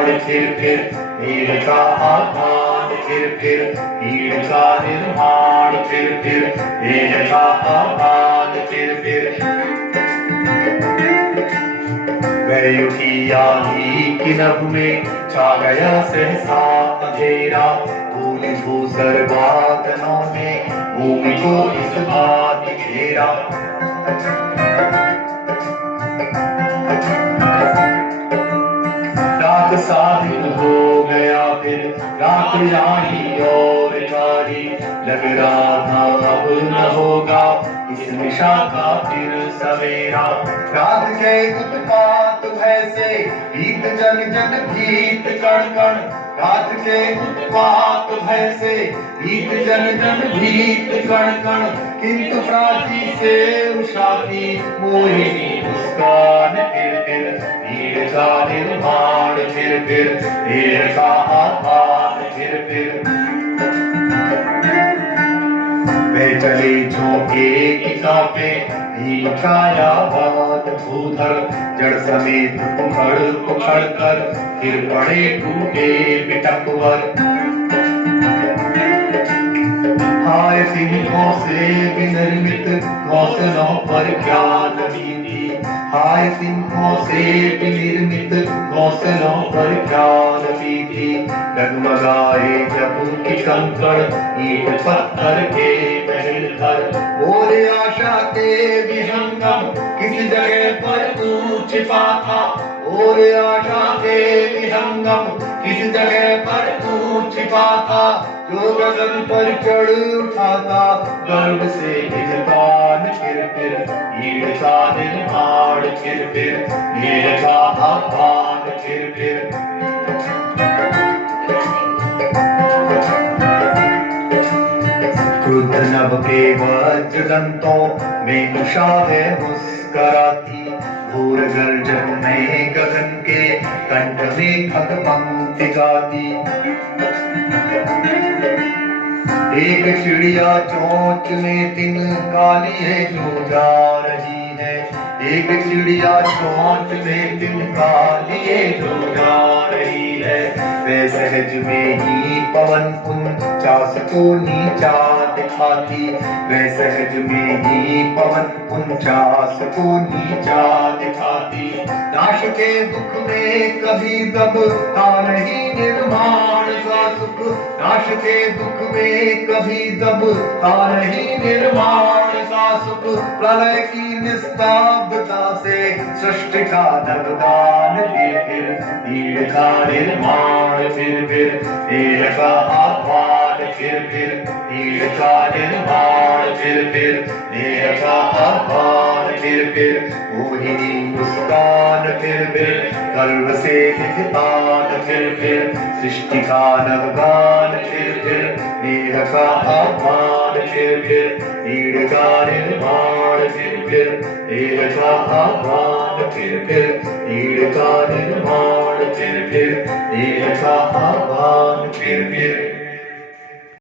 निर्माण फिर भीड़ का आह्वान फिर भीड़ का निर्माण फिर भीड़ का आह्वान फिर गए उठी आंधी की नभ में छा गया सहसा अंधेरा धूल धूसर बादलों ने भूमि को इस बात घेरा रात साबित हो गया फिर रात जानी और जारी लग रहा था अब न होगा इस निशा का फिर सवेरा रात के उत्पात भय से भीत जन जन भीत कण कण रात के उत्पात भय से भीत जन जन भीत कण कण किंतु प्राची से उषा की मोहिनी मुस्कान फिर भीड़ का निर्माण फिर भीड़ का आह्वान फिर वे चले झोंके की कांपे भीम छायावाद भूधर जड़ समेत उखड़ कर फिर पड़े टूटे बिटकवर हाय सिंहों से विनिर्मित घोंसलों पर क्या नमी थी हाय सिंहों से विनिर्मित घोंसलों पर क्या नमी थी डगमगाए जब की कंकड़ ईंट पत्थर के महल घर और आशा के विहंगम किस जगह पर तू छिपा था और आशा के विहंगम किस जगह पर तू छिपा था जो गगन पर चढ़ उठा था गर्व से हिजतान फिर भीड़ का निर्माण फिर भीड़ का आह्वान फिर क्रुद्ध नभ के वज्रदंतों में उषा है मुस्कराती घोर गर्जन में गगन के कंठ में खत पंक्ति गाती एक चिड़िया चोंच में तिनका लिए जो जा रही है एक चिड़िया चोंच में तिनका लिए जो जा रही है वे सहज में ही पवन उनचास को नीचा दिखाती वे सहज में ही पवन उनचास को नीचा दिखाती नाश के दुख में कभी दबता नहीं निर्माण का सुख नाश के दुख में कभी दबता नहीं निर्माण का सुख प्रलय की निस्तब्धता से सृष्टि का नवदान फिर भीड़ का निर्माण फिर भीड़ का आह्वान फिर भीड़ का निर्माण फिर भीड़ का आह्वान फिर मोहिनी मुस्कान फिर गर्व से हिजतान फिर सृष्टि का नवगान फिर भीड़ का आह्वान फिर भीड़ का निर्माण फिर भीड़ का आह्वान फिर भीड़ का निर्माण फिर भीड़ का आह्वान फिर